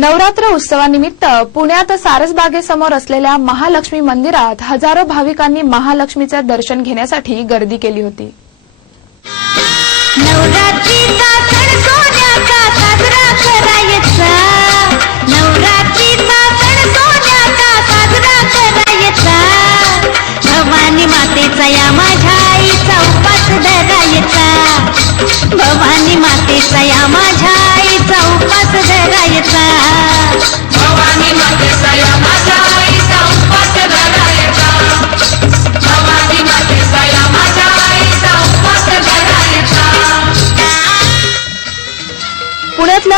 नवरात्र उत्सवानिमित्त पुण्यात सारसबागेसमोर असलेल्या महालक्ष्मी मंदिरात हजारो भाविकांनी महालक्ष्मीचे दर्शन घेण्यासाठी गर्दी केली होती.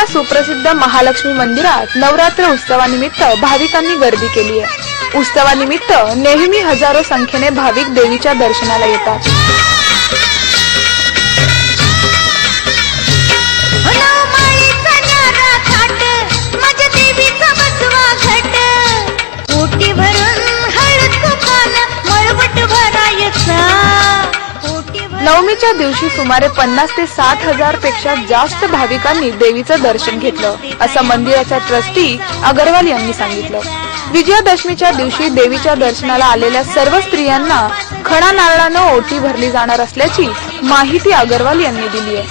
पुण्यातल्या सुप्रसिद्ध महालक्ष्मी मंदिरात नवरात्र उत्सवानिमित्त भाविकांनी गर्दी केली आहे. उत्सवानिमित्त नेहमी हजारो संख्येने भाविक देवीच्या दर्शनाला येतात. नवमीच्या दिवशी सुमारे पन्नास ते साठ हजारपेक्षा जास्त भाविकांनी देवीचं दर्शन घेतलं असं मंदिराच्या ट्रस्टी अगरवाल यांनी सांगितलं. विजयादशमीच्या दिवशी देवीच्या दर्शनाला आलेल्या सर्व स्त्रियांना खणा नारळानं ओटी भरली जाणार असल्याची माहिती अगरवाल यांनी दिली आहे.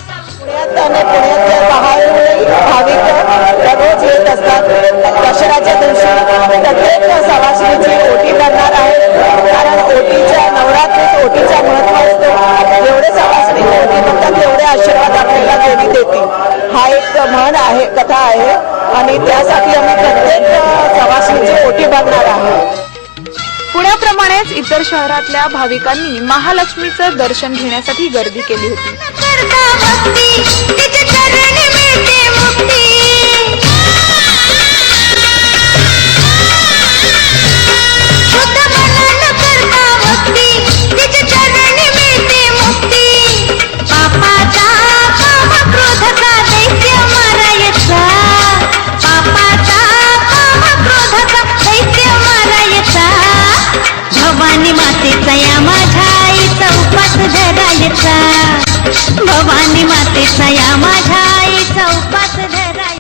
हा एक म्हण आहे कथा आहे. आणि त्यासाठी आम्ही प्रत्येक सवासणीची ओटी भरणार आहोत. पुण्याप्रमाणेच इतर शहरातल्या भाविकांनी महालक्ष्मीचं दर्शन घेण्यासाठी गर्दी केली होती. भवानी मातेचा या माझ्या आई चौपात धरायचा भवानी मातेचा या माझ्या